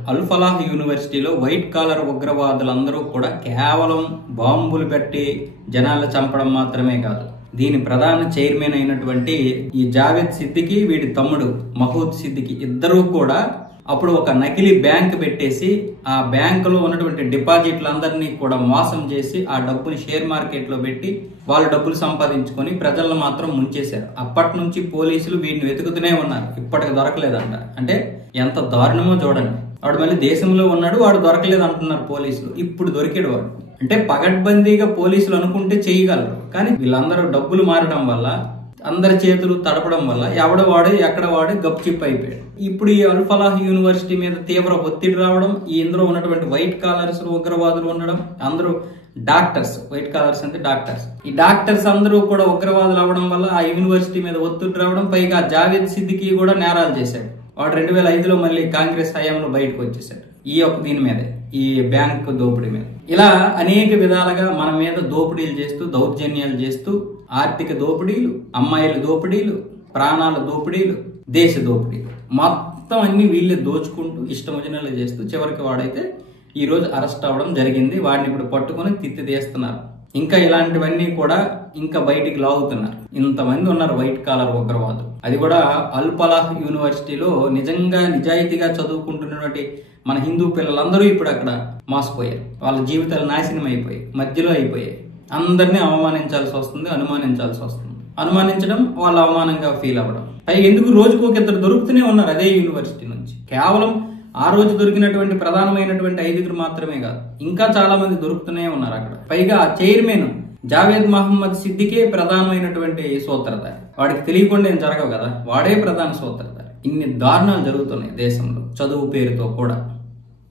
అల్ ఫలాహ్ యూనివర్సిటీలో white collar ఉగ్రవాదులందరూ కూడా కేవలం బాంబులు పెట్టి జనాలను చంపడం మాత్రమే కాదు, దీని ప్రధాన చైర్మన్ అయినటువంటి ఈ జావేద్ సిద్దికి, వీడి తమ్ముడు మహూద్ సిద్దికి ఇద్దరూ కూడా అప్పుడు ఒక నకిలీ బ్యాంక్ పెట్టేసి ఆ బ్యాంకులో ఉన్నటువంటి డిపాజిట్లందరినీ కూడా మోసం చేసి ఆ డబ్బుని షేర్ మార్కెట్ లో పెట్టి వాళ్ళు డబ్బులు సంపాదించుకొని ప్రజలను మాత్రం ముంచేశారు. అప్పటి నుంచి పోలీసులు వీడిని వెతుకుతూనే ఉన్నారు, ఇప్పటికి దొరకలేదంట. అంటే ఎంత దారుణమో చూడండి. వాడు మళ్ళీ దేశంలో ఉన్నాడు, వాడు దొరకలేదు అంటున్నారు పోలీసులు. ఇప్పుడు దొరికాడు వాడు. అంటే పగడ్బందీగా పోలీసులు అనుకుంటే చేయగలరు, కానీ వీళ్ళందరూ డబ్బులు మారడం వల్ల, అందరి చేతులు తడపడం వల్ల ఎవడ వాడు ఎక్కడ వాడు గప్చిప్ అయిపోయాడు. ఇప్పుడు ఈ అల్ ఫలాహ్ యూనివర్సిటీ మీద తీవ్ర ఒత్తిడి రావడం, ఈ ఇందులో ఉన్నటువంటి వైట్ కాలర్స్ ఉగ్రవాదులు ఉండడం, అందరూ డాక్టర్స్, వైట్ కాలర్స్ అంటే డాక్టర్స్, ఈ డాక్టర్స్ అందరూ కూడా ఉగ్రవాదులు అవ్వడం వల్ల ఆ యూనివర్సిటీ మీద ఒత్తిడి రావడం, పైగా జావేద్ సిద్దికి కూడా నేరాలు చేశాడు. వాడు 2005లో మళ్ళీ కాంగ్రెస్ హయాంలో బయటకు వచ్చేసాడు ఈ యొక్క దీని మీద, ఈ బ్యాంకు దోపిడీ మీద. ఇలా అనేక విధాలుగా మన మీద దోపిడీలు చేస్తూ, దౌర్జన్యాలు చేస్తూ, ఆర్థిక దోపిడీలు, అమ్మాయిల దోపిడీలు, ప్రాణాల దోపిడీలు, దేశ దోపిడీలు, మొత్తం అన్ని వీళ్ళే దోచుకుంటూ ఇష్టం వచ్చినట్లు చేస్తూ చివరికి వాడైతే ఈ రోజు అరెస్ట్ అవ్వడం జరిగింది. వాడిని ఇప్పుడు పట్టుకుని తిత్తి తీస్తున్నారు. ఇంకా ఇలాంటివన్నీ కూడా ఇంకా బయటికి లాగుతున్నారు. ఇంతమంది ఉన్నారు వైట్ కాలర్ ఉగ్రవాదులు, అది కూడా అల్ ఫలాహ్ యూనివర్సిటీలో నిజంగా నిజాయితీగా చదువుకుంటున్నటువంటి మన హిందూ పిల్లలందరూ ఇప్పుడు అక్కడ మోసపోయారు. వాళ్ళ జీవితాలు నాశనం అయిపోయాయి, మధ్యలో అయిపోయాయి. అందరినీ అవమానించాల్సి వస్తుంది, అనుమానించాల్సి వస్తుంది. అనుమానించడం వాళ్ళ అవమానంగా ఫీల్ అవ్వడం. పైగా ఎందుకు రోజుకు ఒక ఇద్దరు దొరుకుతూనే ఉన్నారు అదే యూనివర్సిటీ నుంచి. కేవలం ఆ రోజు దొరికినటువంటి ప్రధానమైనటువంటి 5 మాత్రమే కాదు, ఇంకా చాలా మంది దొరుకుతూనే ఉన్నారు అక్కడ. పైగా చైర్మన్ జావేద్ మహమ్మద్ సిద్దికే ప్రధానమైనటువంటి సూత్రధారి. వాడికి తెలియకుండా ఏం జరగవు కదా, వాడే ప్రధాన సూత్రధారి. ఇన్ని దారుణాలు జరుగుతున్నాయి దేశంలో చదువు పేరుతో కూడా.